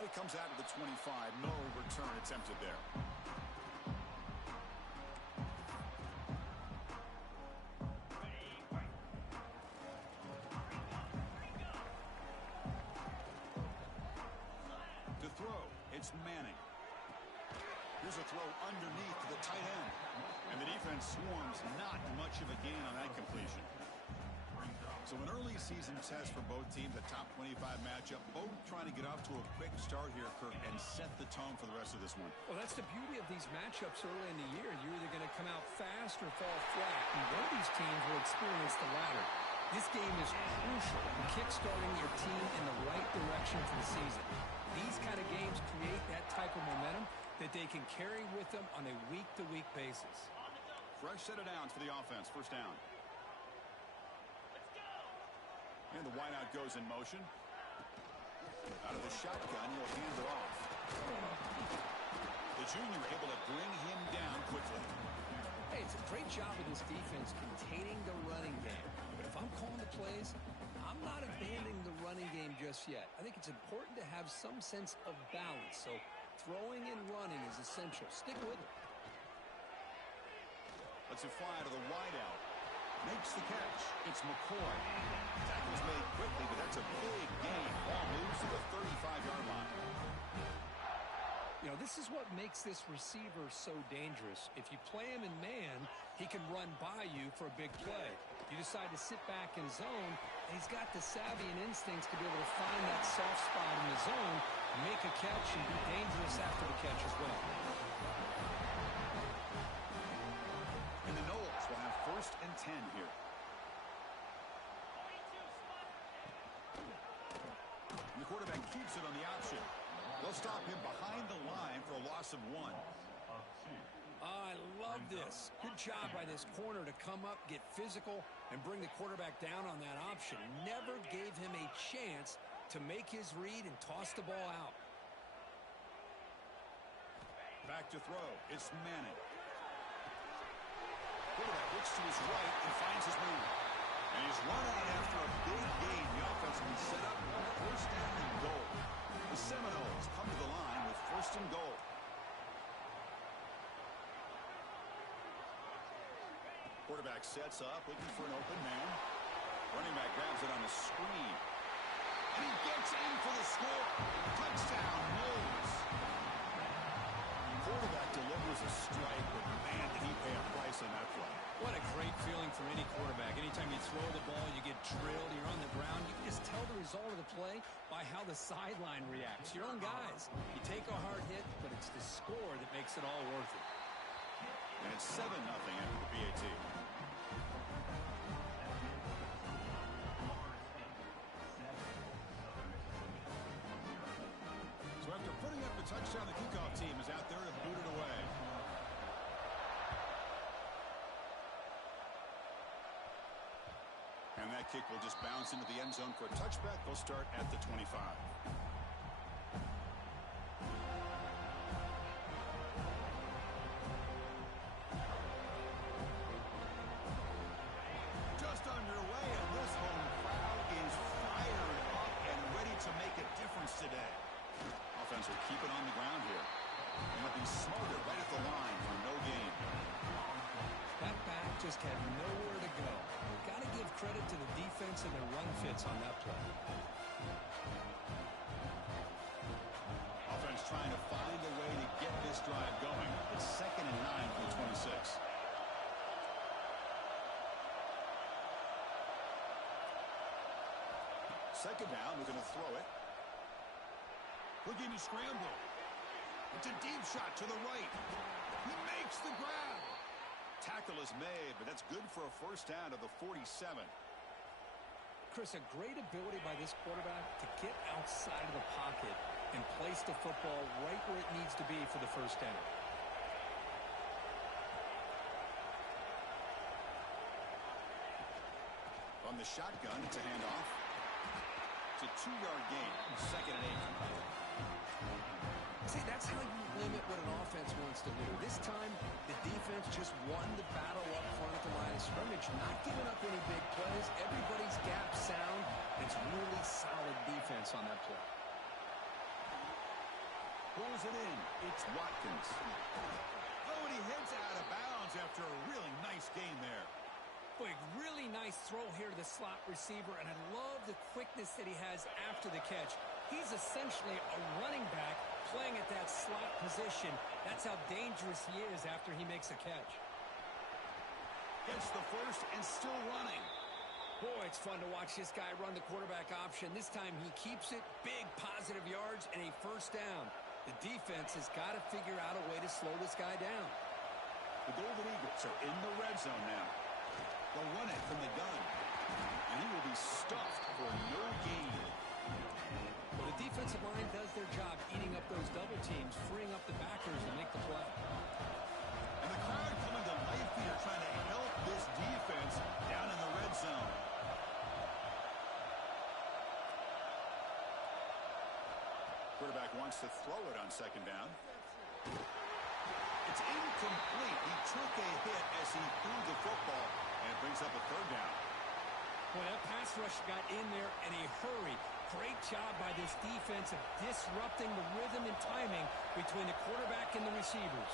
And he comes out of the 25. No return attempted there. To throw, it's Manning. Here's a throw underneath to the tight end. And the defense swarms. Not much of a gain on that completion. So an early season test for both teams, a top 25 matchup. Both trying to get off to a quick start here, Kirk, and set the tone for the rest of this one. Well, that's the beauty of these matchups early in the year. You're either going to come out fast or fall flat. And one of these teams will experience the latter. This game is crucial in kickstarting your team in the right direction for the season. These kind of games create that type of momentum that they can carry with them on a week-to-week basis. Fresh set of downs for the offense. First down. And the wideout goes in motion. Out of the shotgun, he'll hand it off. The junior able to bring him down quickly. Hey, it's a great job of this defense containing the running game. But if I'm calling the plays, I'm not abandoning the running game just yet. I think it's important to have some sense of balance. So throwing and running is essential. Stick with it. Lets it fly to the wideout. Makes the catch. It's McCoy. Tackle's made quickly, but that's a big gain. Ball moves to the 35-yard line. You know, this is what makes this receiver so dangerous. If you play him in man, he can run by you for a big play. You decide to sit back in zone, and he's got the savvy and instincts to be able to find that soft spot in the zone, make a catch, and be dangerous after the catch as well. And the Knowles will have 1st and 10 here. And the quarterback keeps it on the option. They'll stop him behind the line for a loss of 1. I love this. Good job by this corner to come up, get physical, and bring the quarterback down on that option. Never gave him a chance to make his read and toss the ball out. Back to throw. It's Manning. Quarterback looks to his right and finds his move. And he's run out after a big gain. The offense will be set up on 1st down and goal. The Seminoles come to the line with 1st and goal. Quarterback sets up, looking for an open man. Running back grabs it on the screen. And he gets in for the score. Touchdown, Knowles. Quarterback delivers a strike, but man, did he pay a price on that play. What a great feeling for any quarterback. Anytime you throw the ball, you get drilled, you're on the ground. You can just tell the result of the play by how the sideline reacts. Your own guys. You take a hard hit, but it's the score that makes it all worth it. And it's 7-0 after the PAT. So after putting up the touchdown, the kickoff team is out there to boot it away. And that kick will just bounce into the end zone for a touchback. They'll start at the 25. Just underway, and this home crowd is fired up and ready to make a difference today. Offense will keep it on the ground here. And it'll be smarter right at the line for no gain. That back just had nowhere to go. Got to give credit to the defense and their run fits on that play. Offense trying to find a way to get this drive going. It's 2nd and 9 from the 26. Second down, we're going to throw it. Looking to scramble. It's a deep shot to the right. He makes the grab. Tackle is made, but that's good for a 1st down to the 47. Chris, a great ability by this quarterback to get outside of the pocket and place the football right where it needs to be for the 1st down. On the shotgun, it's a handoff. It's a 2-yard gain. 2nd and 8. See, that's how you limit what an offense wants to do. This time, the defense just won the battle up front at the line of scrimmage, not giving up any big plays. Everybody's gap sound. It's really solid defense on that play. Pulls it in. It's Watkins. Oh, and he heads out of bounds after a really nice game there. Boy, really nice throw here to the slot receiver, and I love the quickness that he has after the catch. He's essentially a running back playing at that slot position. That's how dangerous he is after he makes a catch. Gets the first and still running. Boy, it's fun to watch this guy run the quarterback option. This time he keeps it, big positive yards, and a first down. The defense has got to figure out a way to slow this guy down. The Golden Eagles are in the red zone now. They'll run it from the gun, and he will be stuffed for no gain. Well, the defensive line does their job eating up those double teams, freeing up the backers to make the play. And the crowd coming to life here, trying to help this defense down in the red zone. Quarterback wants to throw it on second down. It's incomplete. He took a hit as he threw the football, and it brings up a third down. Well, that pass rush got in there in a hurry. Great job by this defense of disrupting the rhythm and timing between the quarterback and the receivers.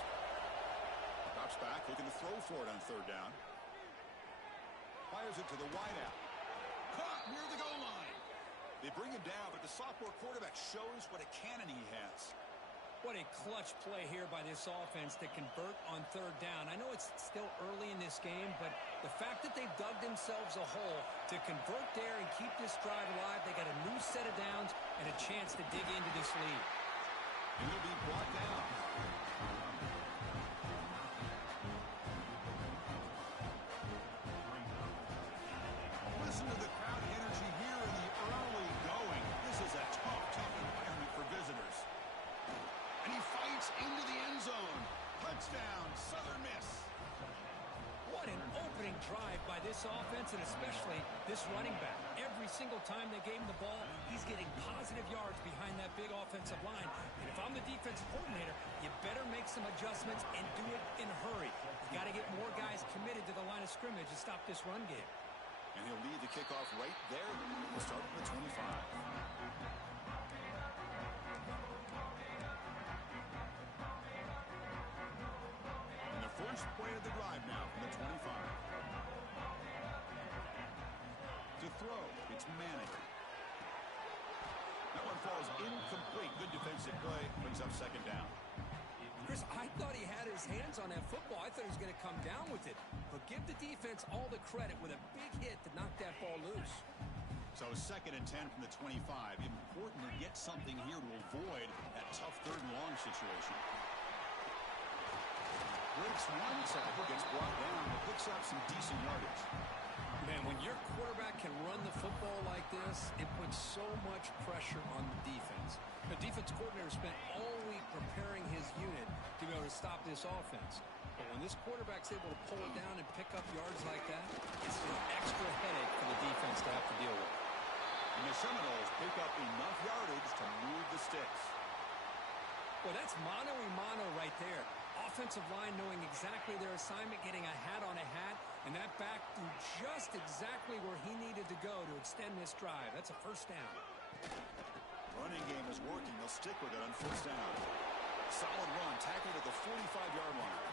Drops back, looking to throw for it on third down. Fires it to the wideout. Caught near the goal line. They bring him down, but the sophomore quarterback shows what a cannon he has. What a clutch play here by this offense to convert on third down. I know it's still early in this game, but the fact that they've dug themselves a hole to convert there and keep this drive alive, they got a new set of downs and a chance to dig into this lead. And he'll be brought down. Listen to the crowd energy here in the early going. This is a tough environment for visitors. And he fights into the end zone. Touchdown, Southern Miss. What an opening drive by this offense, and especially this running back. Every single time they gave him the ball, he's getting positive yards behind that big offensive line. And if I'm the defensive coordinator, you better make some adjustments and do it in a hurry. You got to get more guys committed to the line of scrimmage to stop this run game. And he'll lead the kickoff right there. We'll start from the 25. And the first play of the drive now from the 25. To throw, it's Manning. That one falls incomplete. Good defensive play. Brings up second down. Chris, I thought he had his hands on that football. I thought he was going to come down with it. But give the defense all the credit with a big hit to knock that ball loose. So second and 10 from the 25. Important to get something here to avoid that tough third and long situation. Breaks one tackle, gets brought down, but picks up some decent yardage. Man, when your quarterback can run the football like this, it puts so much pressure on the defense. The defense coordinator spent all week preparing his unit to be able to stop this offense. But when this quarterback's able to pull it down and pick up yards like that, it's an extra headache for the defense to have to deal with. And the Seminoles pick up enough yardage to move the sticks. Well, that's mano-a-mano right there. Offensive line knowing exactly their assignment, getting a hat on a hat, and that back threw just exactly where he needed to go to extend this drive. That's a first down. Running game is working. They'll stick with it on first down. Solid run, tackled at the 45-yard line.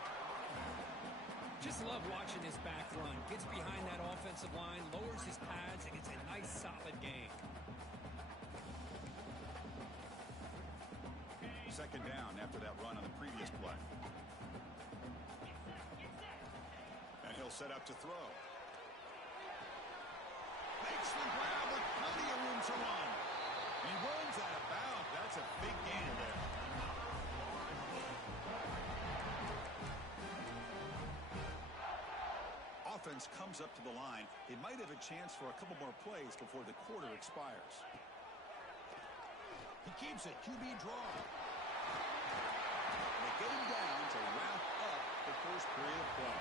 Just love watching this back run. Gets behind that offensive line, lowers his pads, and gets a nice solid gain. Second down after that run on the previous play. And he'll set up to throw. Makes the grab with plenty of room to run. And he runs out of bounds. That's a big gain there. Offense comes up to the line. They might have a chance for a couple more plays before the quarter expires. He keeps it. QB draw. They get him down to wrap up the first period of play.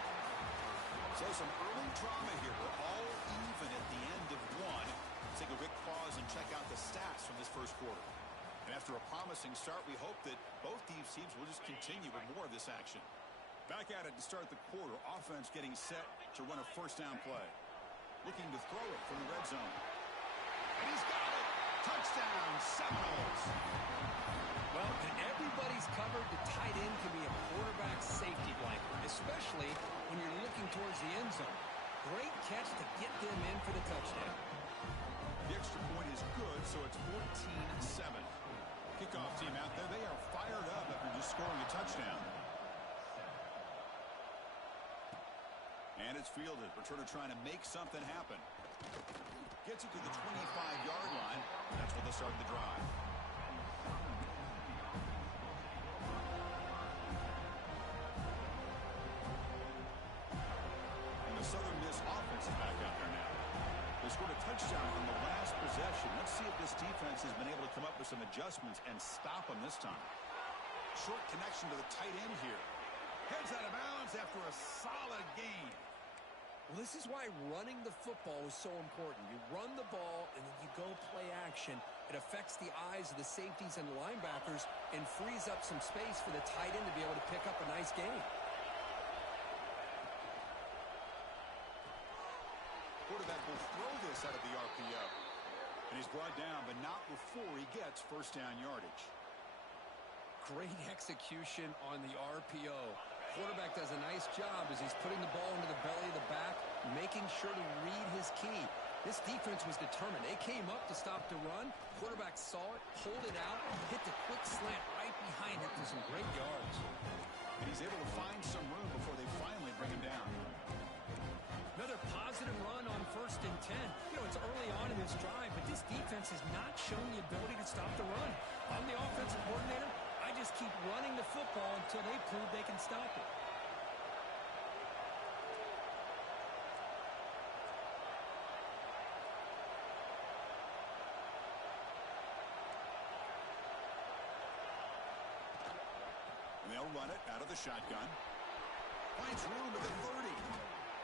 So some early drama here. We're all even at the end of one. Let's take a quick pause and check out the stats from this first quarter. And after a promising start, we hope that both these teams will just continue with more of this action. Back at it to start the quarter. Offense getting set to run a first down play. Looking to throw it from the red zone. And he's got it! Touchdown, Seminoles! Well, when everybody's covered, the tight end can be a quarterback's safety blanket, especially when you're looking towards the end zone. Great catch to get them in for the touchdown. The extra point is good, so it's 14-7. Kickoff team out there, they are fired up after just scoring a touchdown. And it's fielded. Returner trying to make something happen. Gets it to the 25-yard line. That's where they start the drive. And the Southern Miss offense is back out there now. They scored a touchdown on the last possession. Let's see if this defense has been able to come up with some adjustments and stop them this time. Short connection to the tight end here. Heads out of bounds after a solid gain. Well, this is why running the football is so important. You run the ball, and then you go play action. It affects the eyes of the safeties and the linebackers and frees up some space for the tight end to be able to pick up a nice gain. Quarterback will throw this out of the RPO. And he's brought down, but not before he gets first down yardage. Great execution on the RPO. Quarterback does a nice job as he's putting the ball into the belly of the back, making sure to read his key. This defense was determined. They came up to stop the run. Quarterback saw it, pulled it out, hit the quick slant right behind it for some great yards. And he's able to find some room before they finally bring him down. Another positive run on 1st and 10. You know, it's early on in this drive, but this defense has not shown the ability to stop the run. I'm the offensive coordinator. I just keep running the football until they prove they can stop it. And they'll run it out of the shotgun. Finds room at the 30.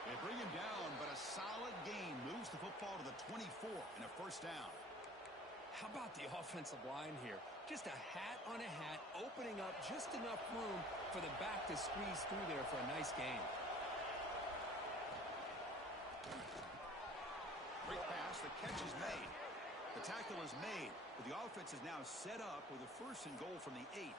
They bring him down, but a solid gain moves the football to the 24 and a first down. How about the offensive line here? Just a hat on a hat, opening up just enough room for the back to squeeze through there for a nice gain. Great pass. The catch is made. The tackle is made. But the offense is now set up with a 1st and goal from the 8.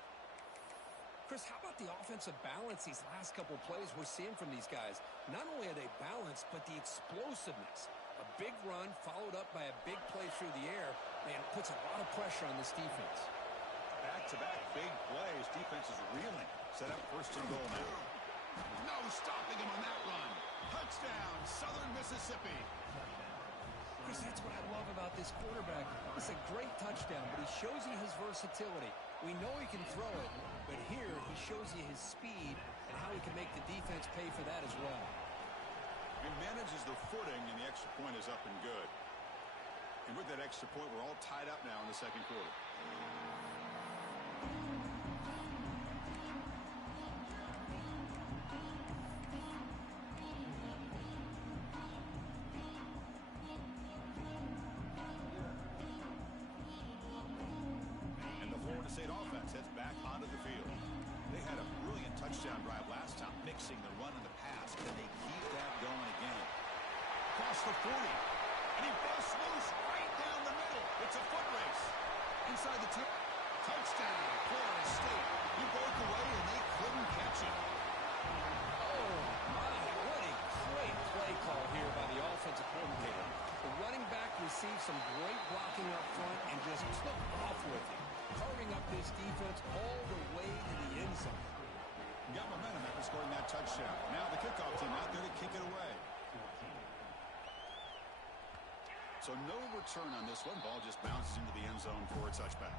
Chris, how about the offensive balance these last couple plays we're seeing from these guys? Not only are they balanced, but the explosiveness. A big run followed up by a big play through the air. Man, it puts a lot of pressure on this defense. Back-to-back big plays. Defense is reeling. Set up 1st and goal now. No stopping him on that run. Touchdown, Southern Mississippi. Chris, that's what I love about this quarterback. It's a great touchdown, but he shows you his versatility. We know he can throw it, but here he shows you his speed and how he can make the defense pay for that as well. He manages the footing, and the extra point is up and good. And with that extra point, we're all tied up now in the second quarter. And the Florida State offense heads back onto the field. They had a brilliant touchdown drive last time, mixing the run and the pass. Can they keep that going again? Across the 40. And he busts loose right down the middle. It's a foot race. Inside the 10. Touchdown, Florida State. He broke away, and they couldn't catch it. Oh, my, what a great play call here by the offensive coordinator. The running back received some great blocking up front and just took off with it, carving up this defense all the way to the end zone. Got momentum after scoring that touchdown. Now the kickoff team out there to kick it away. So no return on this one. Ball just bounces into the end zone for a touchback.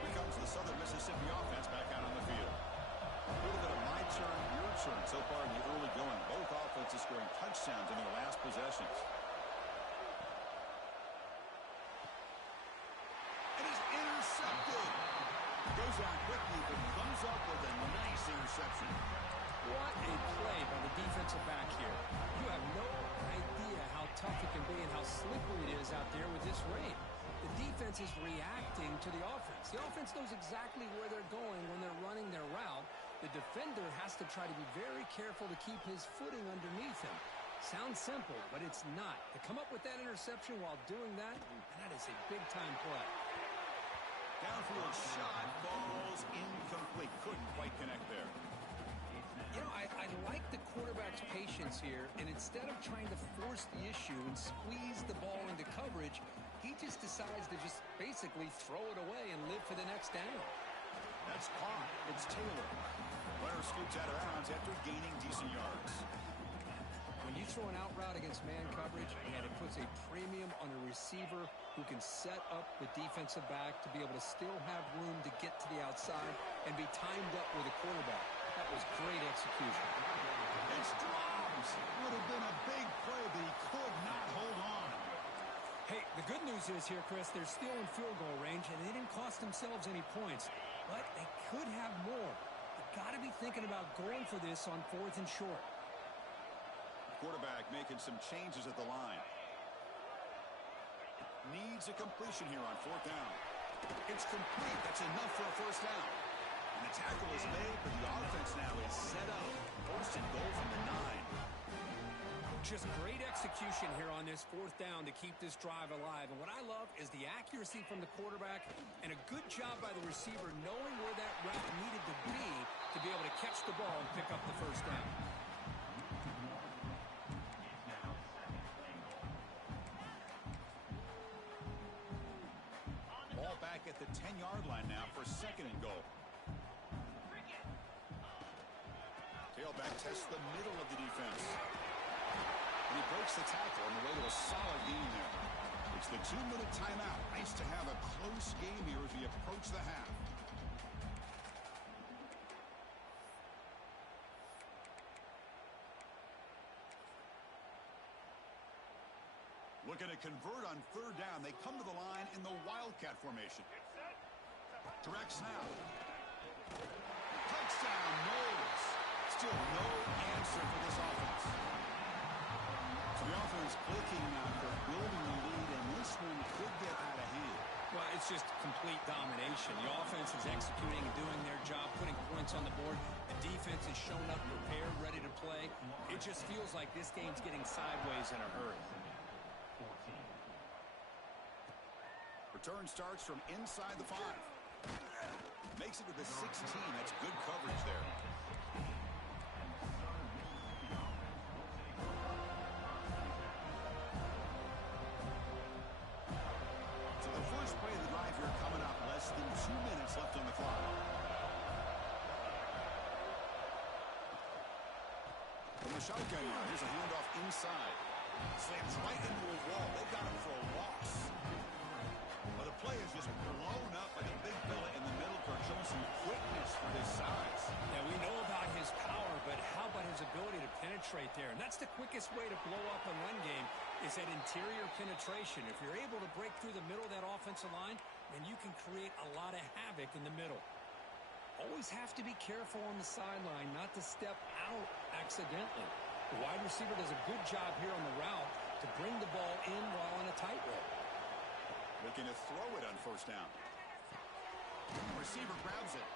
Here comes the Southern Mississippi offense back out on the field. A little bit of my turn, your turn so far in the early going. Both offenses scoring touchdowns in their last possessions. Goes out quickly, but comes up with a nice interception. What a play by the defensive back here. You have no idea how tough it can be and how slippery it is out there with this rain. The defense is reacting to the offense. The offense knows exactly where they're going when they're running their route. The defender has to try to be very careful to keep his footing underneath him. Sounds simple, but it's not. To come up with that interception while doing that, that is a big-time play. Downfield shot falls incomplete. Couldn't quite connect there. You know, I like the quarterback's patience here, and instead of trying to force the issue and squeeze the ball into coverage, he just decides to just basically throw it away and live for the next down. That's caught. It's Taylor. Runner scoots out of bounds after gaining decent yards. When you throw an out route against man coverage, and it puts a premium on a receiver who can set up the defensive back to be able to still have room to get to the outside and be timed up with a quarterback. That was great execution. It's dropped. Would have been a big play, but he could not hold on. Hey, the good news is here, Chris, they're still in field goal range, and they didn't cost themselves any points. But they could have more. They've got to be thinking about going for this on 4th and short. Quarterback making some changes at the line. Needs a completion here on 4th down. It's complete. That's enough for a first down. And the tackle is made, but the offense now is set up. 1st and goal from the 9. Just great execution here on this 4th down to keep this drive alive. And what I love is the accuracy from the quarterback and a good job by the receiver knowing where that route needed to be able to catch the ball and pick up the first down. Ball back at the 10-yard line now for 2nd and goal. Tailback tests the middle of the defense. And he breaks the tackle on the way to a solid gain there. It's the 2-minute timeout. Nice to have a close game here as we approach the half. Looking to convert on 3rd down. They come to the line in the Wildcat formation. Direct snap. Touchdown, Knowles. Still no answer for this offense. So the offense clicking after building the lead, and this one could get out of hand. Well, it's just complete domination. The offense is executing and doing their job, putting points on the board. The defense is showing up prepared, ready to play. It just feels like this game's getting sideways in a hurry. Return starts from inside the 5. Makes it to the 16. That's good coverage there. So the first play of the drive here coming up. Less than 2 minutes left on the clock. From the shotgun now, here's a handoff inside. Slams right into a wall. They got him for a loss. Well, the play is just blown up by the big fella in the middle for showing some quickness for his size. Yeah, we know about his power, but how about his ability to penetrate there? And that's the quickest way to blow up a run game is that interior penetration. If you're able to break through the middle of that offensive line, then you can create a lot of havoc in the middle. Always have to be careful on the sideline not to step out accidentally. The wide receiver does a good job here on the route to bring the ball in while on a tightrope. Looking to throw it on 1st down. Receiver grabs it.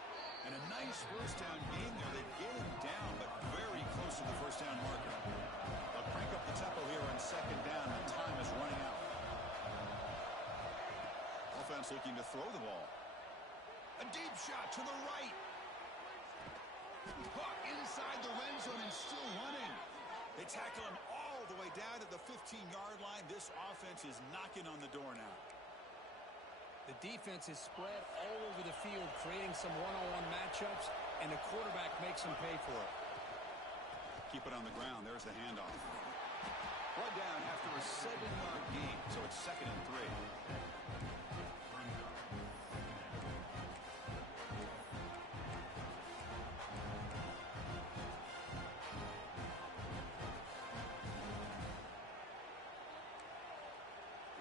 And a nice first down gain there. They get him down, but very close to the first down marker. They'll crank up the tempo here on 2nd down. The time is running out. Offense looking to throw the ball. A deep shot to the right. Puck inside the red zone and still running. They tackle him all the way down to the 15-yard line. This offense is knocking on the door now. The defense is spread all over the field, creating some one-on-one matchups, and the quarterback makes them pay for it. Keep it on the ground. There's the handoff. Brought down after a 7-yard gain, so it's 2nd and 3.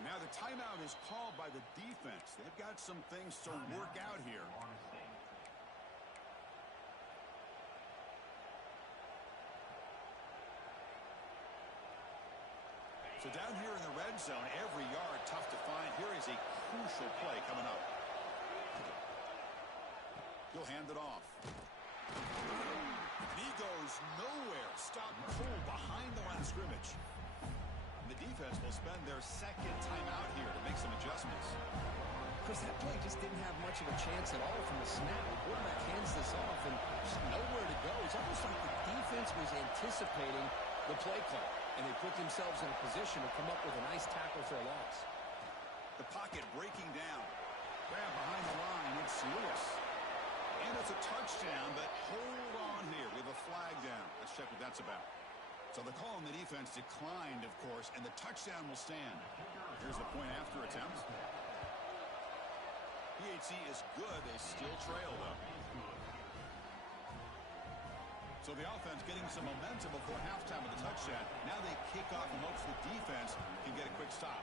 Now the timeout is called by the defense. They've got some things to work out here. So down here in the red zone, every yard tough to find. Here is a crucial play coming up. He'll hand it off. And he goes nowhere. Stopped cold behind the line of scrimmage. And the defense will spend their second timeout here to make some adjustments. Chris, that play just didn't have much of a chance at all from the snap. The quarterback hands this off and just nowhere to go. It's almost like the defense was anticipating the play call, and they put themselves in a position to come up with a nice tackle for a loss. The pocket breaking down. Grab behind the line. It's Lewis. And it's a touchdown, but hold on here. We have a flag down. Let's check what that's about. So the call on the defense declined, of course, and the touchdown will stand. Here's the point after attempt. PHC is good. They still trail, though. So the offense getting some momentum before halftime with the touchdown. Now they kick off and hopes the defense can get a quick stop.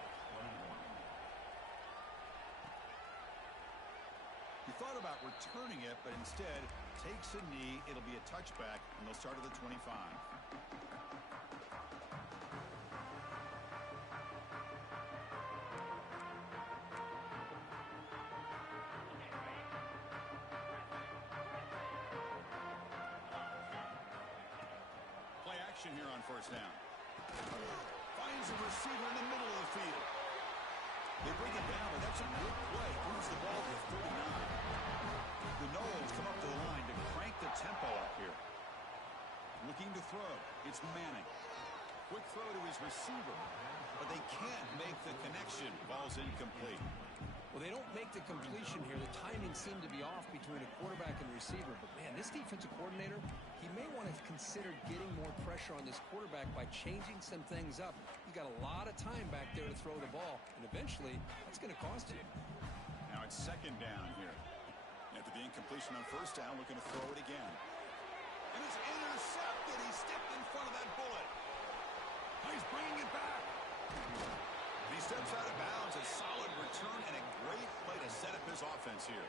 He thought about returning it, but instead takes a knee. It'll be a touchback, and they'll start at the 25. Here on first down. Finds a receiver in the middle of the field. They bring it down, but that's a good play. Moves the ball to 39. The Noles come up to the line to crank the tempo up here. Looking to throw. It's Manning. Quick throw to his receiver, but they can't make the connection. Ball's incomplete. Well, they don't make the completion here. The timing seemed to be off between a quarterback and receiver. But, man, this defensive coordinator, he may want to consider getting more pressure on this quarterback by changing some things up. You got a lot of time back there to throw the ball, and eventually that's going to cost you. Now it's second down here. After the incompletion on first down, looking to throw it again. And it's intercepted. He stepped in front of that bullet. He's bringing it back. He steps out of bounds. A solid return and a great play to set up his offense here.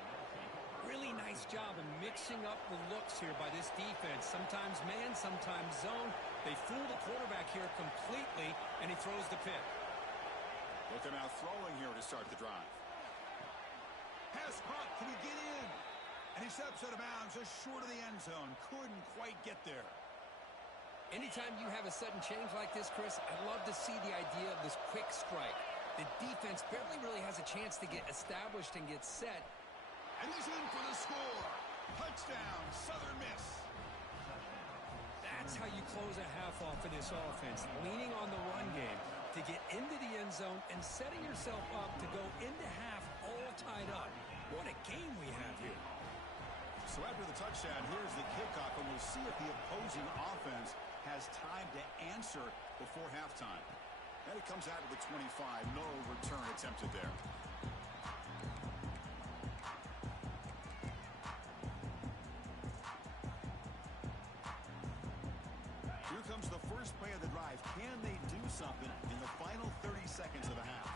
Really nice job of mixing up the looks here by this defense. Sometimes man, sometimes zone. They fool the quarterback here completely, and he throws the pick. Looking out throwing here to start the drive. Pass caught. Can he get in? And he steps out of bounds just short of the end zone. Couldn't quite get there. Anytime you have a sudden change like this, Chris, I'd love to see the idea of this quick strike. The defense barely really has a chance to get established and get set. And he's in for the score. Touchdown, Southern Miss. That's how you close a half off in this offense, leaning on the run game to get into the end zone and setting yourself up to go into half all tied up. What a game we have here. So after the touchdown, here's the kickoff, and we'll see if the opposing offense has time to answer before halftime. And it comes out of the 25. No return attempted there. Here comes the first play of the drive. Can they do something in the final 30 seconds of the half?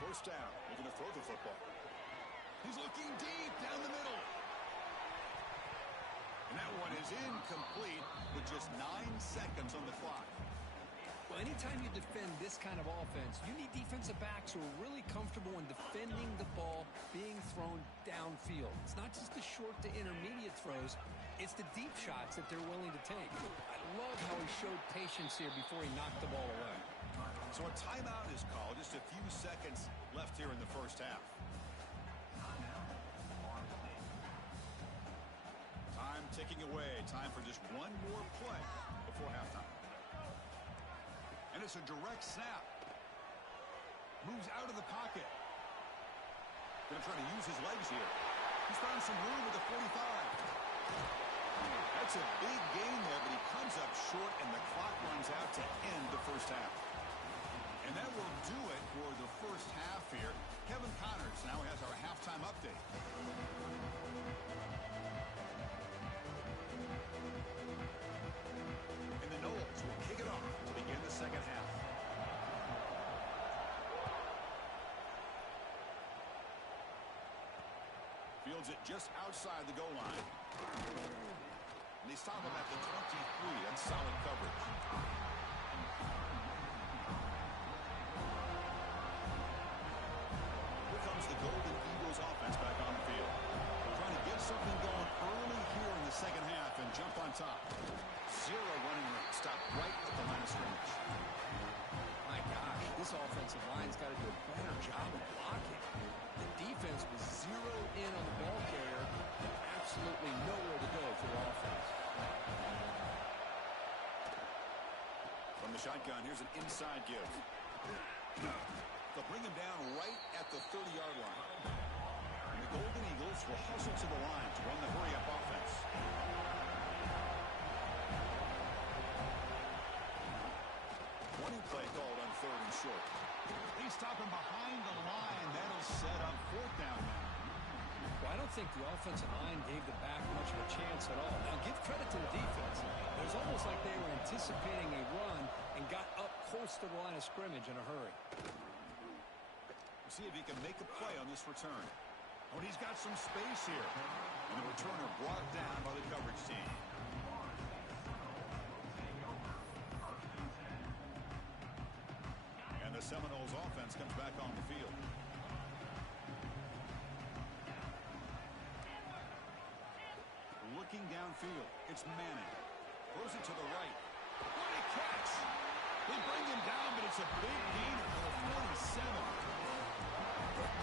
First down. Looking to throw the football. He's looking deep down the middle. And that one is incomplete with just 9 seconds on the clock. Well, anytime you defend this kind of offense, you need defensive backs who are really comfortable in defending the ball being thrown downfield. It's not just the short to intermediate throws. It's the deep shots that they're willing to take. I love how he showed patience here before he knocked the ball away. So a timeout is called. Just a few seconds left here in the first half. Time ticking away. Time for just one more play before halftime. And it's a direct snap. Moves out of the pocket. Going to try to use his legs here. He's found some room with the 45. That's a big gain there, but he comes up short, and the clock runs out to end the first half. And that will do it for the first half here. Kevin Connors now has our halftime update. And the Noles will kick it off to begin the second half. Fields it just outside the goal line. And they stop him at the 23. That's solid coverage. Here comes the Golden Eagles offense back on the field. something going early here in the second half and jump on top. Zero running room. Stop right at the line of scrimmage. My gosh, this offensive line's got to do a better job of blocking. The defense was zeroed in on the ball carrier. Absolutely nowhere to go for offense. From the shotgun, here's an inside give. They'll bring him down right at the 30-yard line. And the Golden Eagles will hustle to the line to run the hurry-up offense. 20 play called on 3rd and short. They stop him behind the line. That'll set up 4th down now. Well, I don't think the offensive line gave the back much of a chance at all. Now, give credit to the defense. It was almost like they were anticipating a run and got up close to the line of scrimmage in a hurry. We'll see if he can make a play on this return. Oh, he's got some space here. And the returner brought down by the coverage team. And the Seminoles offense comes back on the field. Looking downfield, it's Manning. Throws it to the right. What a catch! They bring him down, but it's a big gainer for the 47.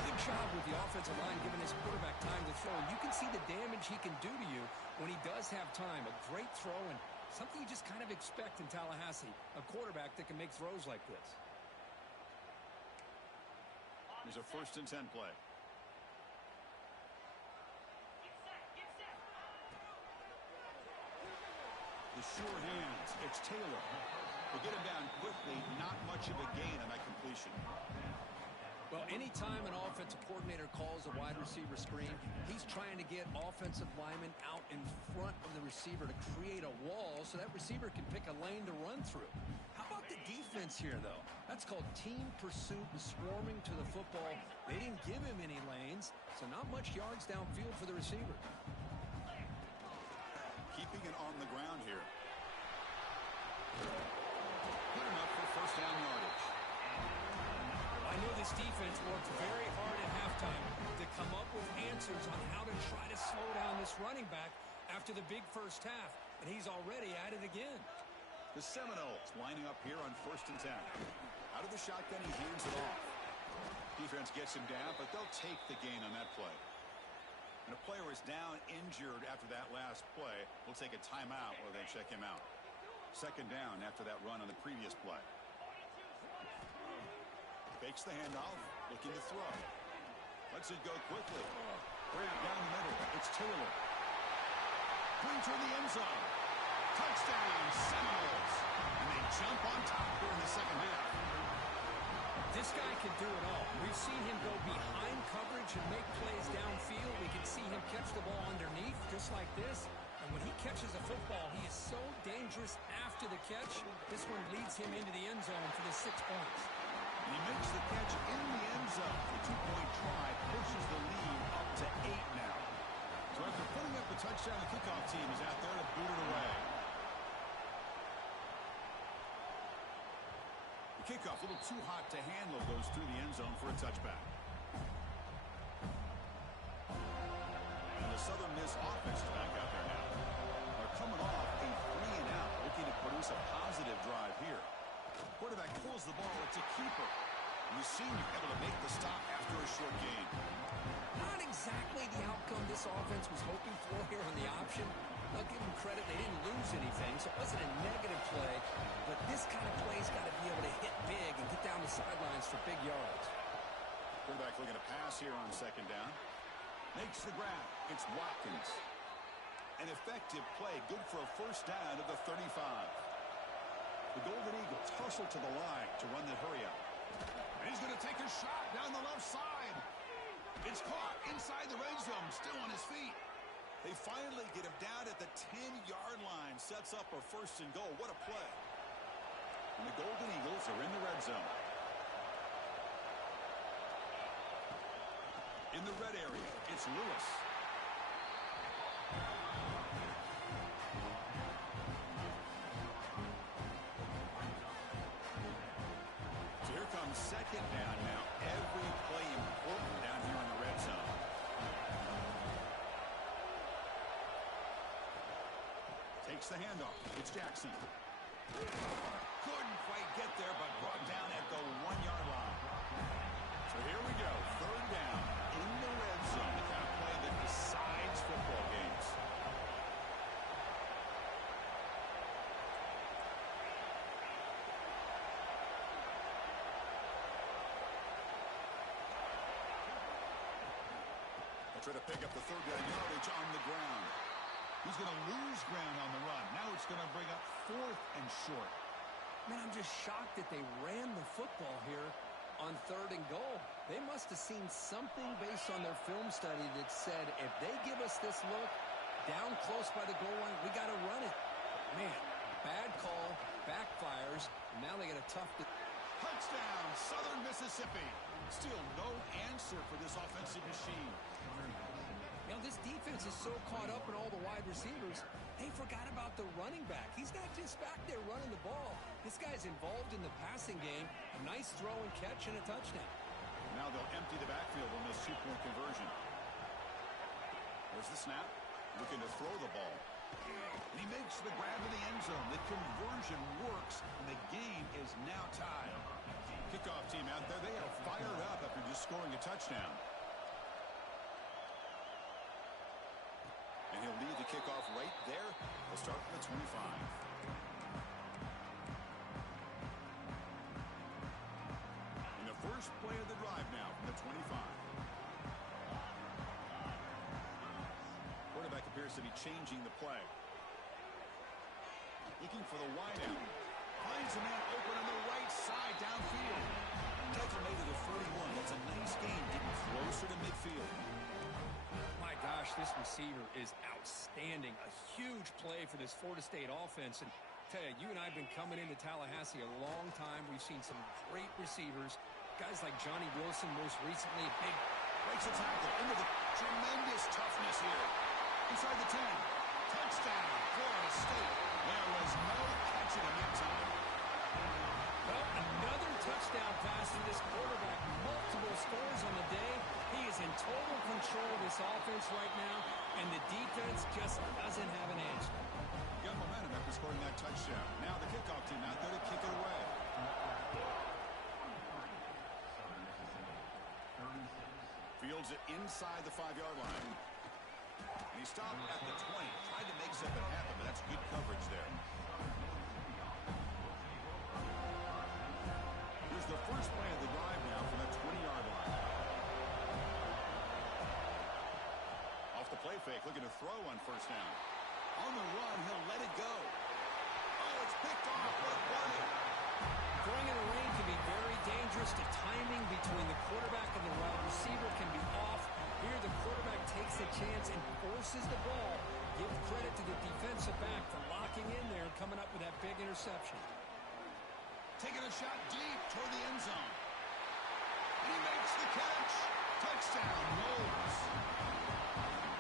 Good job with the offensive line giving his quarterback time to throw. You can see the damage he can do to you when he does have time. A great throw and something you just kind of expect in Tallahassee. A quarterback that can make throws like this. Here's a 1st and 10 play. The sure hands. It's Taylor. They get him down quickly. Not much of a gain on that completion. Well, anytime an offensive coordinator calls a wide receiver screen, he's trying to get offensive linemen out in front of the receiver to create a wall so that receiver can pick a lane to run through. How about the defense here, though? That's called team pursuit and swarming to the football. They didn't give him any lanes, so not much yards downfield for the receiver. Keeping it on the ground here. Put him up for 1st down yardage. I know this defense worked very hard at halftime to come up with answers on how to try to slow down this running back after the big first half, and he's already at it again. The Seminoles lining up here on 1st and 10. Out of the shotgun, he hands it off. Defense gets him down, but they'll take the gain on that play. And a player is down injured after that last play. We'll take a timeout while they check him out. 2nd down after that run on the previous play. Fakes the handoff, looking to throw. Lets it go quickly. Bring it down the middle. It's Taylor. Brings her in the end zone. Touchdown, Seminoles. And they jump on top here in the second half. This guy can do it all. We've seen him go behind coverage and make plays downfield. We can see him catch the ball underneath just like this. And when he catches a football, he is so dangerous after the catch. This one leads him into the end zone for the 6 points. He makes the catch in the end zone. The 2-point try pushes the lead up to 8 now. So after putting up the touchdown, the kickoff team is out there to boot it away. The kickoff, a little too hot to handle, goes through the end zone for a touchback. And the Southern Miss offense is back out there now. They're coming off a 3-and-out, looking to produce a positive drive here. Quarterback pulls the ball. It's a keeper. And the senior able to make the stop after a short gain. Not exactly the outcome this offense was hoping for here on the option. I'll give them credit. They didn't lose anything, so it wasn't a negative play. But this kind of play's got to be able to hit big and get down the sidelines for big yards. Quarterback looking to pass here on 2nd down. Makes the grab. It's Watkins. An effective play. Good for a 1st down at the 35. The Golden Eagles hustle to the line to run the hurry-up. And he's going to take a shot down the left side. It's caught inside the red zone, still on his feet. They finally get him down at the 10-yard line. Sets up a 1st and goal. What a play. And the Golden Eagles are in the red zone. In the red area, it's Lewis. Comes 2nd down now. Every play important down here in the red zone. Takes the handoff. It's Jackson. Couldn't quite get there, but brought down at the 1-yard line. So here we go. Third down in the red zone. The kind of play that decides football games. Try to pick up the third down yardage on the ground. He's going to lose ground on the run. Now it's going to bring up 4th and short. Man, I'm just shocked that they ran the football here on 3rd and goal. They must have seen something based on their film study that said, if they give us this look down close by the goal line, we got to run it. Man, bad call, backfires, and now they get a tough... Touchdown, Southern Mississippi. Still no answer for this offensive machine. You know, this defense is so caught up in all the wide receivers, they forgot about the running back. He's not just back there running the ball. This guy's involved in the passing game. A nice throw and catch and a touchdown. Now they'll empty the backfield on this 2-point conversion. There's the snap. Looking to throw the ball. And he makes the grab in the end zone. The conversion works, and the game is now tied. Kickoff team out there, they are fired up after just scoring a touchdown. And he'll lead the kickoff right there. They'll start from the 25. And the first play of the drive now from the 25. Quarterback appears to be changing the play. Looking for the wideout. Finds a man open on the right side downfield. Tackle made it to 41. That's a nice gain, getting closer to midfield. My gosh, this receiver is outstanding. A huge play for this Florida State offense. And tell you, you and I have been coming into Tallahassee a long time. We've seen some great receivers. Guys like Johnny Wilson most recently. Big breaks a tackle into the tremendous toughness here. Inside the 10. Touchdown, Florida State. There was no catching him that time. Well, another touchdown pass to this quarterback. Multiple scores on the day. He is in total control of this offense right now, and the defense just doesn't have an answer. Got momentum after scoring that touchdown. Now the kickoff team out there to kick it away. Fields it inside the 5-yard line. And he stopped at the 20. Tried to make something happen, but that's good coverage there. Here's the first play of the drive now from the 20-yard line. Off the play fake, looking to throw on first down. On the run, he'll let it go. Oh, it's picked off. What a play. Throwing in the rain can be very dangerous. The timing between the quarterback and the wide receiver can be off. Here the quarterback takes a chance and forces the ball. Give credit to the defensive back for locking in there and coming up with that big interception. Taking a shot deep toward the end zone. And he makes the catch. Touchdown, Knowles.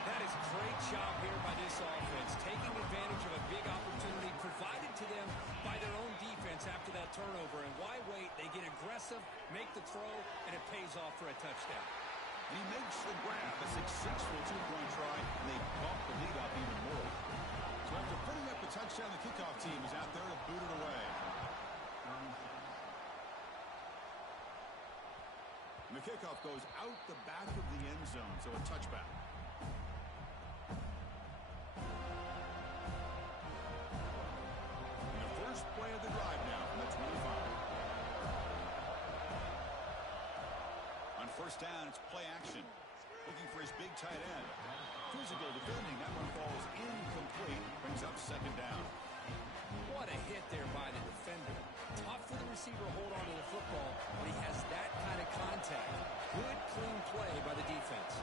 That is a great job here by this offense, taking advantage of a big opportunity provided to them by their own defense after that turnover. And why wait? They get aggressive, make the throw, and it pays off for a touchdown. And he makes the grab, a successful 2-point try, and they bump the lead up even more. So after putting up the touchdown, the kickoff team is out there to boot it away. And the kickoff goes out the back of the end zone, so a touchback. And the first play of the drive now from the 25. On first down, it's play action. Looking for his big tight end. Physical defending. That one falls incomplete. Brings up second down. What a hit there by the defender. Tough for the receiver to hold on to the football, but he has that kind of contact. Good, clean play by the defense.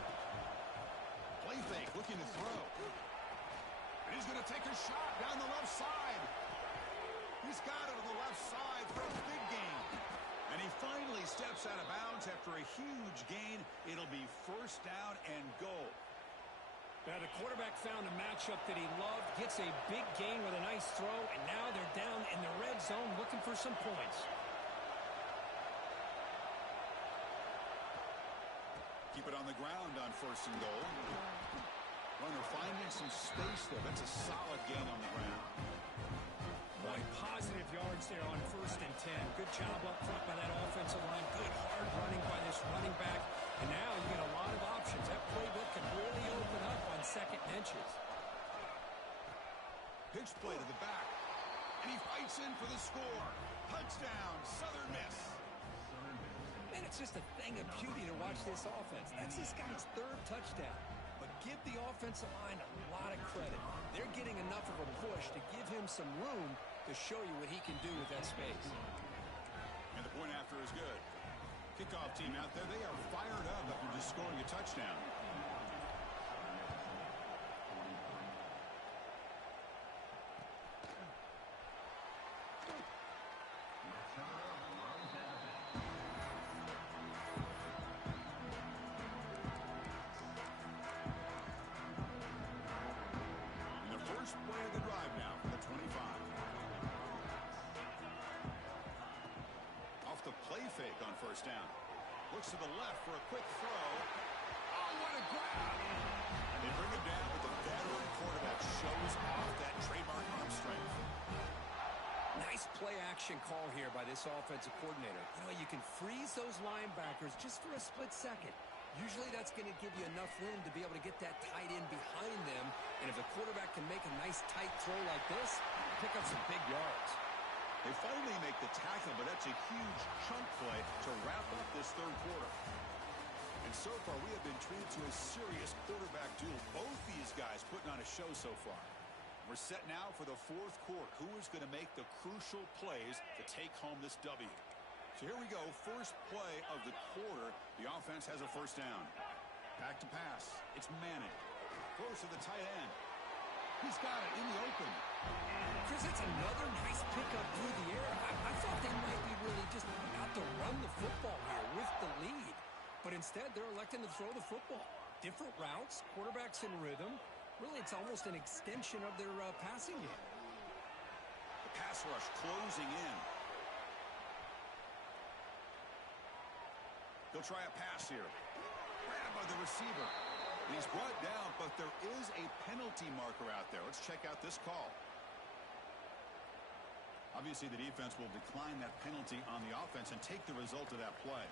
Play fake, looking to throw. And he's going to take a shot down the left side. He's got it on the left side for a big gain. And he finally steps out of bounds after a huge gain. It'll be first down and goal. Now the quarterback found a matchup that he loved, gets a big gain with a nice throw, and now they're down in the red zone looking for some points. Keep it on the ground on first and goal. Runner finding some space there. That's a solid gain on the ground. 10. Good job up front by that offensive line. Good hard running by this running back. And now you get a lot of options. That playbook can really open up on second and inches. Pitch play to the back. And he fights in for the score. Touchdown, Southern Miss. Man, it's just a thing of beauty to watch this offense. That's this guy's third touchdown. But give the offensive line a lot of credit. They're getting enough of a push to give him some room to show you what he can do with that space. And the point after is good. Kickoff team out there, they are fired up after just scoring a touchdown. Play of the drive now from the 25. Off the play fake on first down. Looks to the left for a quick throw. Oh, what a grab! And they bring him down, but the veteran quarterback shows off that trademark arm strength. Nice play action call here by this offensive coordinator. You know, you can freeze those linebackers just for a split second. Usually that's going to give you enough room to be able to get that tight end behind them. And if the quarterback can make a nice tight throw like this, pick up some big yards. They finally make the tackle, but that's a huge chunk play to wrap up this third quarter. And so far, we have been treated to a serious quarterback duel. Both these guys putting on a show so far. We're set now for the fourth quarter. Who is going to make the crucial plays to take home this W? So here we go, first play of the quarter. The offense has a first down. Back to pass. It's Manning. Throws to the tight end. He's got it in the open. Chris, it's another nice pickup through the air. I thought they might be really just out to run the football here with the lead. But instead, they're electing to throw the football. Different routes, quarterbacks in rhythm. Really, it's almost an extension of their passing game. The pass rush closing in. They'll try a pass here. Grabbed by the receiver. And he's brought down, but there is a penalty marker out there. Let's check out this call. Obviously, the defense will decline that penalty on the offense and take the result of that play.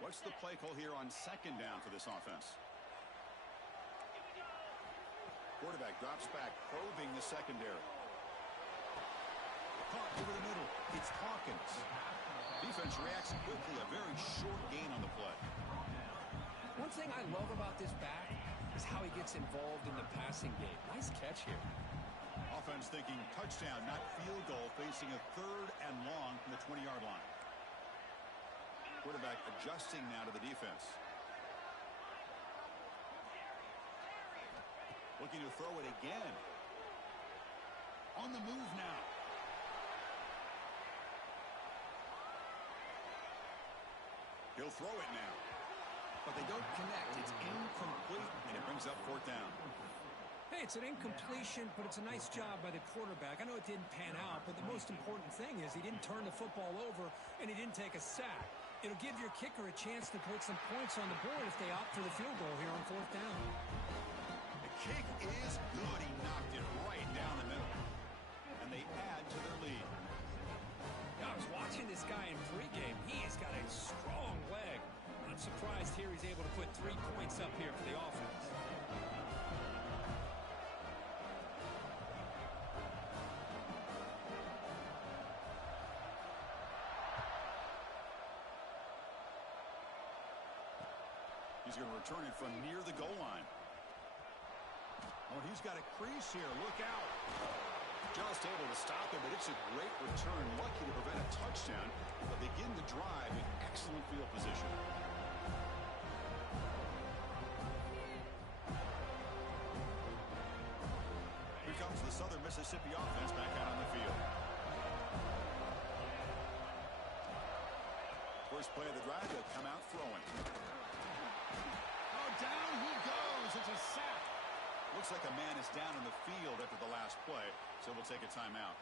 What's the play call here on second down for this offense? Quarterback drops back, probing the secondary. Caught over the middle. It's Hawkins. Defense reacts quickly. A very short gain on the play. One thing I love about this back is how he gets involved in the passing game. Nice catch here. Offense thinking touchdown, not field goal, facing a third and long from the 20-yard line. Quarterback adjusting now to the defense. Looking to throw it again. On the move now. He'll throw it now. But they don't connect. It's incomplete, and it brings up fourth down. Hey, it's an incompletion, but it's a nice job by the quarterback. I know it didn't pan out, but the most important thing is he didn't turn the football over, and he didn't take a sack. It'll give your kicker a chance to put some points on the board if they opt for the field goal here on fourth down. Kick is good. He knocked it right down the middle. And they add to their lead. I was watching this guy in pregame. He has got a strong leg. Not surprised here he's able to put 3 points up here for the offense. He's going to return it from near the goal line. Oh, he's got a crease here. Look out. Just able to stop it, but it's a great return. Lucky to prevent a touchdown, but begin the drive in excellent field position. Here comes the Southern Mississippi offense back out on the field. First play of the drive, they'll come out throwing. Oh, down he goes. It's a sack. Looks like a man is down in the field after the last play, so we'll take a timeout.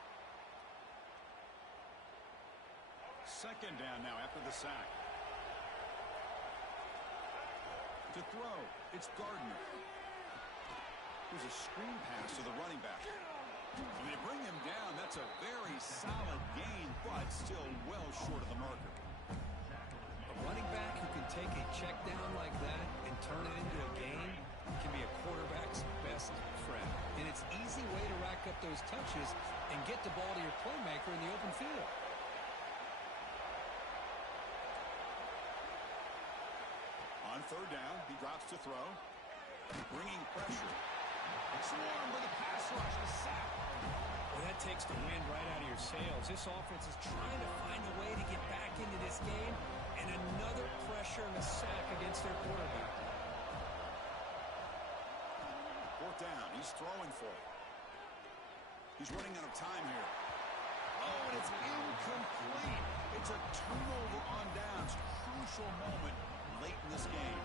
Second down now after the sack. To throw, it's Gardner. Here's a screen pass to the running back. When they bring him down, that's a very solid gain, but still well short of the marker. A running back who can take a check down like that and turn it into a gain can be a quarterback's best friend. And it's an easy way to rack up those touches and get the ball to your playmaker in the open field. On third down, he drops to throw. Bringing pressure. Swarm with a pass rush, a sack. Well, that takes the wind right out of your sails. This offense is trying to find a way to get back into this game, and another pressure and a sack against their quarterback. Fourth down, he's throwing for it. He's running out of time here. Oh, and it's incomplete. It's a turnover on downs. Crucial moment late in this game.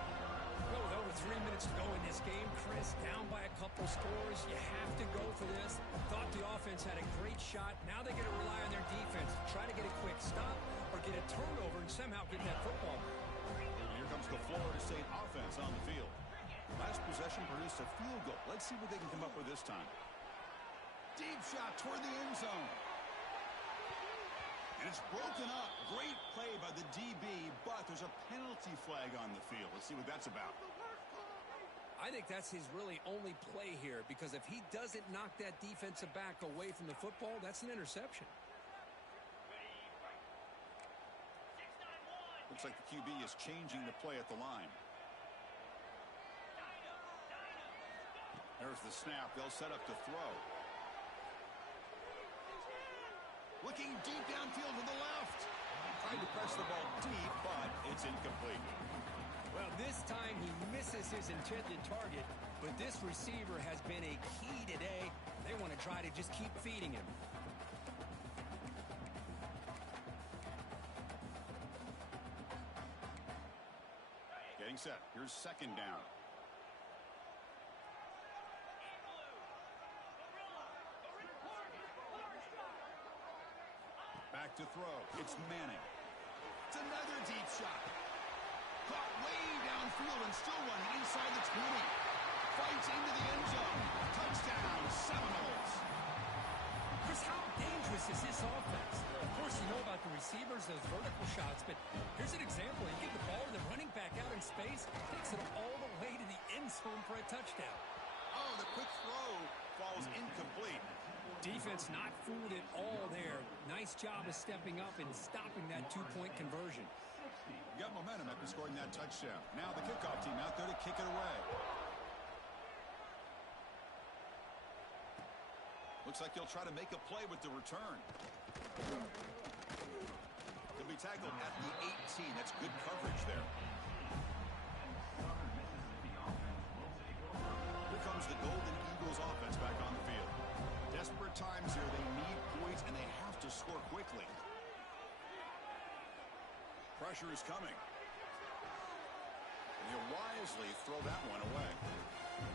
Well, with over 3 minutes to go in this game, Chris, down by a couple scores, you have to go for this. Thought the offense had a great shot. Now they got to rely on their defense to try to get a quick stop or get a turnover and somehow get that football. Here comes the Florida State offense on the field. Last possession produced a field goal. Let's see what they can come up with this time. Deep shot toward the end zone. And it's broken up. Great play by the DB, but there's a penalty flag on the field. Let's see what that's about. I think that's his really only play here, because if he doesn't knock that defensive back away from the football, that's an interception. Looks like the QB is changing the play at the line. There's the snap. They'll set up to throw. Looking deep downfield to the left. Tried to press the ball deep, but it's incomplete. Well, this time he misses his intended target, but this receiver has been a key today. They want to try to just keep feeding him. Getting set. Here's second down. Back to throw. It's Manning. It's another deep shot. Caught way downfield and still running inside the 20. Fights into the end zone. Touchdown, Seminoles. Chris, how dangerous is this offense? Of course, you know about the receivers, those vertical shots, but here's an example. You get the ball to the running back out in space, takes it all the way to the end zone for a touchdown. Oh, the quick throw falls incomplete. Defense not fooled at all there. Nice job of stepping up and stopping that two-point conversion. You got momentum after scoring that touchdown. Now the kickoff team out there to kick it away. Looks like he'll try to make a play with the return. He'll be tackled at the 18. That's good coverage there. Here comes the Golden Eagles offense back on the field. Desperate times here. They need points, and they have to score quickly. Pressure is coming. And he'll wisely throw that one away.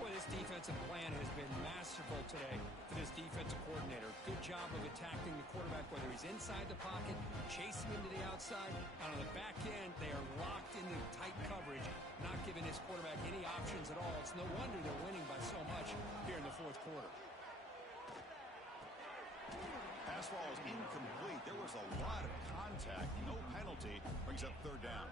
Boy, this defensive plan has been masterful today for this defensive coordinator. Good job of attacking the quarterback, whether he's inside the pocket, chasing him to the outside. And on the back end, they are locked into tight coverage, not giving his quarterback any options at all. It's no wonder they're winning by so much here in the fourth quarter. Pass ball is incomplete. There was a lot of contact. No penalty. Brings up third down.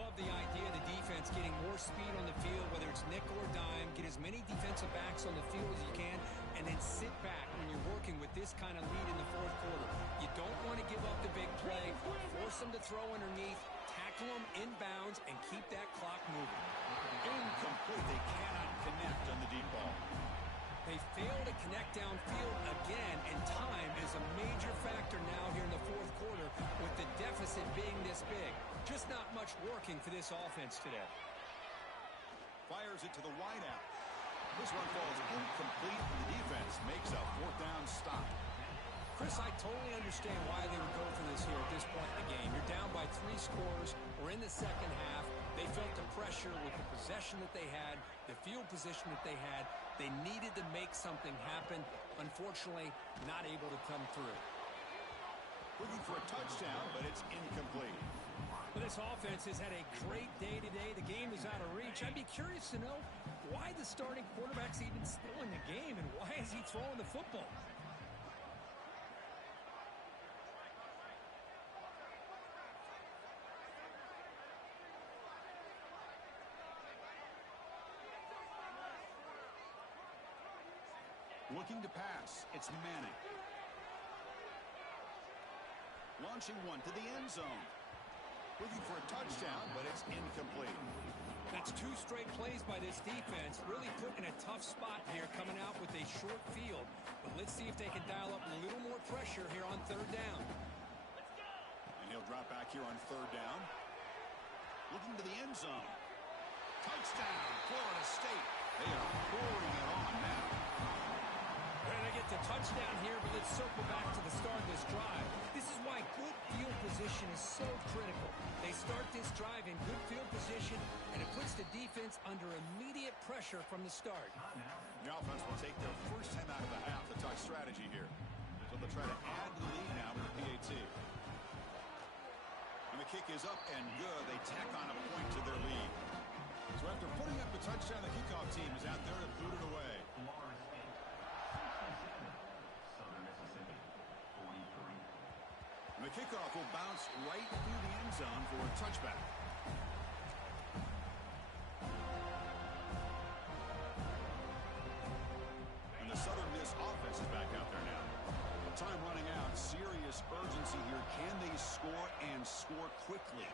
Love the idea of the defense getting more speed on the field, whether it's nickel or dime. Get as many defensive backs on the field as you can, and then sit back when you're working with this kind of lead in the fourth quarter. You don't want to give up the big play. Force them to throw underneath, tackle them inbounds, and keep that clock moving. Incomplete. They cannot connect on the deep ball. They fail to connect downfield again, and time is a major factor now here in the fourth quarter with the deficit being this big. Just not much working for this offense today. Fires it to the wideout. This one falls incomplete, and the defense makes a fourth down stop. Chris, I totally understand why they would go for this here at this point in the game. You're down by 3 scores. We're in the second half. They felt the pressure with the possession that they had, the field position that they had. They needed to make something happen. Unfortunately, not able to come through. Looking for a touchdown, but it's incomplete. But this This offense has had a great day today. The game is out of reach. I'd be curious to know why the starting quarterback's even still in the game and why is he throwing the football? Looking to pass. It's Manning. Launching one to the end zone. Looking for a touchdown, but it's incomplete. That's 2 straight plays by this defense. Really put in a tough spot here coming out with a short field. But let's see if they can dial up a little more pressure here on 3rd down. And he'll drop back here on 3rd down. Looking to the end zone. Touchdown, Florida State. They are pouring it on now. And they get the touchdown here, but let's circle back to the start of this drive. This is why good field position is so critical. They start this drive in good field position, and it puts the defense under immediate pressure from the start. The offense will take their first time out of the half to talk strategy here. So they'll try to add to the lead now with the PAT. And the kick is up and good. They tack on a point to their lead. So after putting up the touchdown, the kickoff team is out there to boot it away. And the kickoff will bounce right through the end zone for a touchback. And the Southern Miss offense is back out there now. Time running out. Serious urgency here. Can they score and score quickly?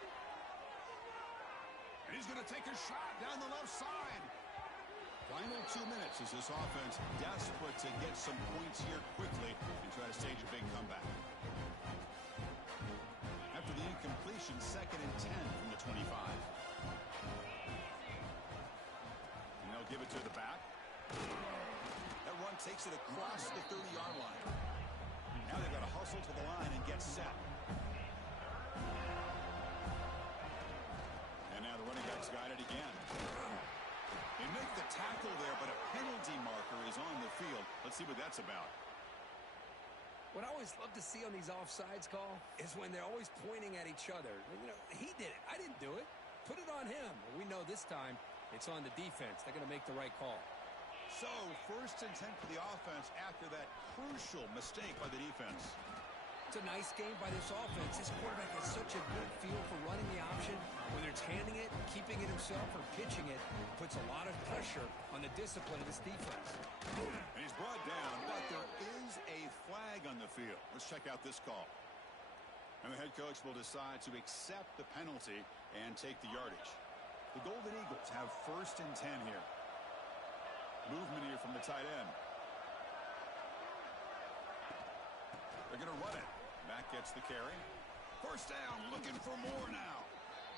And he's going to take a shot down the left side. Final 2 minutes as this offense desperate to get some points here quickly and try to stage a big comeback. After the incompletion, 2nd and 10 from the 25. And they'll give it to the back. That run takes it across the 30-yard line. Now they've got to hustle to the line and get set. And now the running back's got it again. They make the tackle there, but a penalty marker is on the field. Let's see what that's about. What I always love to see on these offsides call is when they're always pointing at each other. You know, he did it. I didn't do it. Put it on him. We know this time it's on the defense. They're going to make the right call. So, 1st and 10 for the offense after that crucial mistake by the defense. It's a nice game by this offense. This quarterback has such a good feel for running the option. Whether it's handing it, keeping it himself, or pitching it, puts a lot of pressure on the discipline of this defense. And he's brought down, but there is a flag on the field. Let's check out this call. And the head coach will decide to accept the penalty and take the yardage. The Golden Eagles have 1st and 10 here. Movement here from the tight end. They're going to run it. Back gets the carry. 1st down, looking for more now.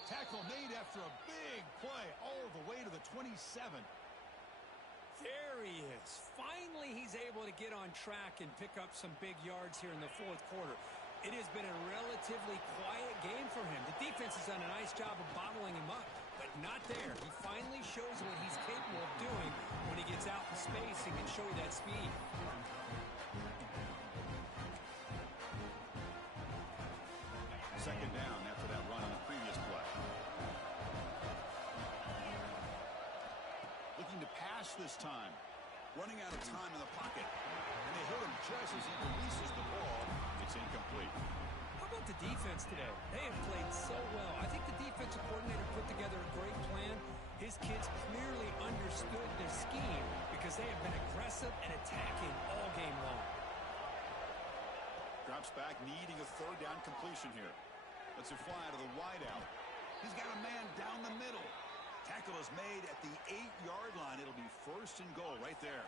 Tackle made after a big play all the way to the 27. There he is. Finally, he's able to get on track and pick up some big yards here in the 4th quarter. It has been a relatively quiet game for him. The defense has done a nice job of bottling him up, but not there. He finally shows what he's capable of doing when he gets out in space and can show you that speed. Second down after that run on the previous play. Looking to pass this time. Running out of time in the pocket. And they hit him just as he releases the ball. It's incomplete. How about the defense today? They have played so well. I think the defensive coordinator put together a great plan. His kids clearly understood their scheme because they have been aggressive and attacking all game long. Drops back, needing a 3rd down completion here. Lets it fly to the wideout. He's got a man down the middle. Tackle is made at the 8-yard line. It'll be 1st and goal right there.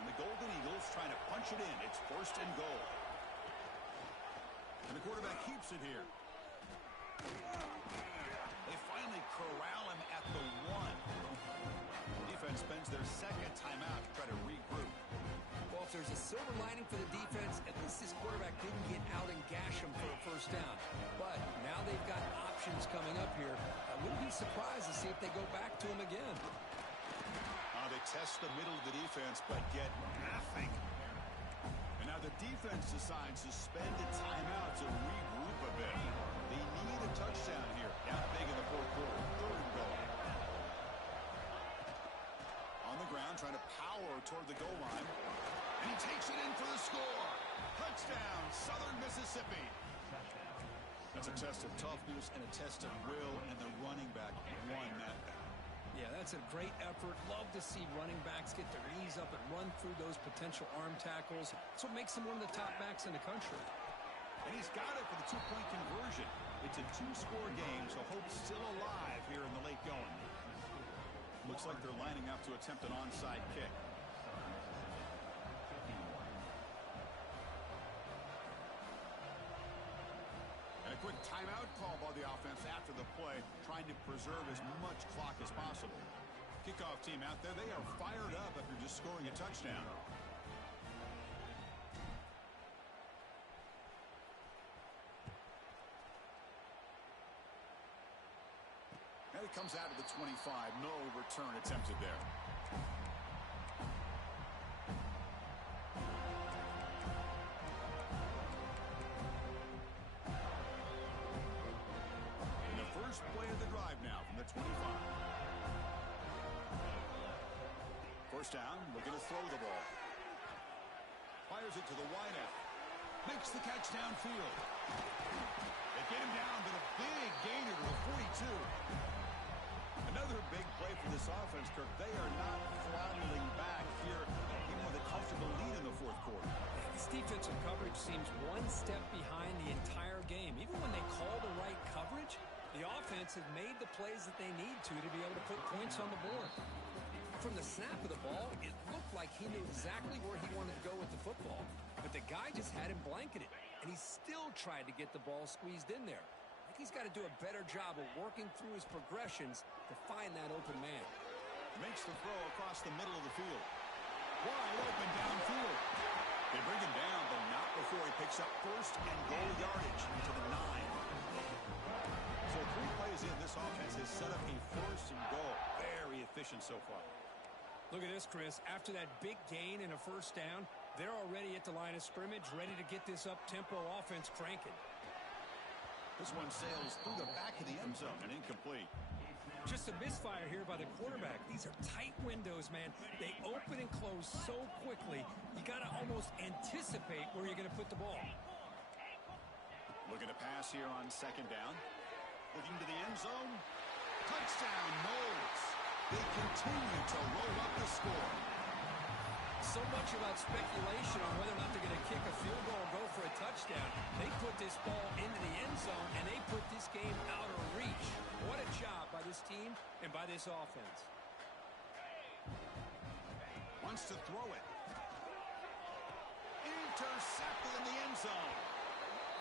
And the Golden Eagles trying to punch it in. It's 1st and goal. And the quarterback keeps it here. They finally corral him at the 1. Defense spends their 2nd timeout to try to regroup. Well, if there's a silver lining for the defense, at least this quarterback didn't get out and gash him for a 1st down. But now they've got options coming up here. I wouldn't be surprised to see if they go back to him again. They test the middle of the defense, but get nothing. And now the defense decides to spend a timeout to regroup a bit. They need a touchdown he takes it in for the score. Touchdown, Southern Mississippi. That's a test of toughness and a test of will, and the running back won that battle. Yeah, that's a great effort. Love to see running backs get their knees up and run through those potential arm tackles. That's what makes him one of the top backs in the country. And he's got it for the two-point conversion. It's a two-score game, so hope's still alive here in the late going. Looks like they're lining up to attempt an onside kick. And a quick timeout call by the offense after the play, trying to preserve as much clock as possible. Kickoff team out there, they are fired up after just scoring a touchdown. And it comes out to the 25. No return attempted there. And the first play of the drive now from the 25. First down, looking to throw the ball. Fires it to the wideout. Makes the catch downfield. They get him down, but a big gainer to the 42. Another big play for this offense, Kirk. They are not throttling back here, even with a comfortable lead in the fourth quarter. This defensive coverage seems one step behind the entire game. Even when they call the right coverage, the offense has made the plays that they need to be able to put points on the board. From the snap of the ball, it looked like he knew exactly where he wanted to go with the football. But the guy just had him blanketed, and he still tried to get the ball squeezed in there. He's got to do a better job of working through his progressions to find that open man. Makes the throw across the middle of the field. Wide open downfield. They bring him down, but not before he picks up first and goal yardage to the 9. So 3 plays in, this offense has set up a first and goal. Very efficient so far. Look at this, Chris. After that big gain and a first down, they're already at the line of scrimmage, ready to get this up-tempo offense cranking. This one sails through the back of the end zone and incomplete. Just a misfire here by the quarterback. These are tight windows, man. They open and close so quickly, you got to almost anticipate where you're going to put the ball. Looking to pass here on second down. Looking to the end zone. Touchdown, Knowles. They continue to roll up the score. So much about speculation on whether or not they're going to kick a field goal or go for a touchdown. They put this ball into the end zone, and they put this game out of reach. What a job by this team and by this offense. Wants to throw it. Intercepted in the end zone.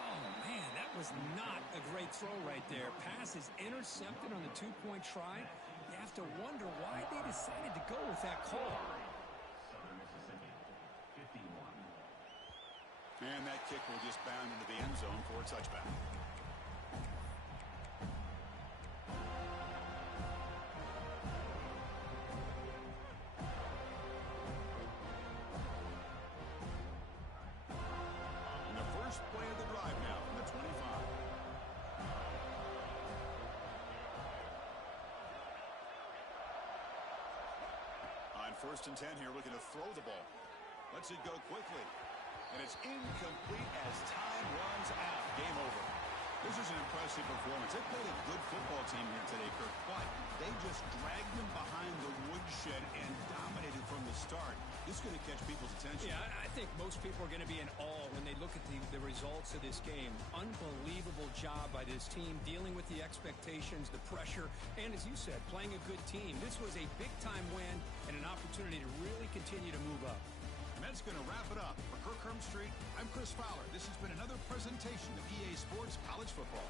Oh, man, that was not a great throw right there. Pass is intercepted on the two-point try. You have to wonder why they decided to go with that call. And that kick will just bound into the end zone for a touchback. And the first play of the drive now from the 25. On 1st and 10 here, looking to throw the ball. Lets it go quickly. And it's incomplete as time runs out. Game over. This is an impressive performance. They played a good football team here today, Kirk, but they just dragged them behind the woodshed and dominated from the start. This is going to catch people's attention. Yeah, I think most people are going to be in awe when they look at the results of this game. Unbelievable job by this team, dealing with the expectations, the pressure, and as you said, playing a good team. This was a big-time win and an opportunity to really continue to move up. And that's going to wrap it up. For Kirk Street, I'm Chris Fowler. This has been another presentation of EA Sports College Football.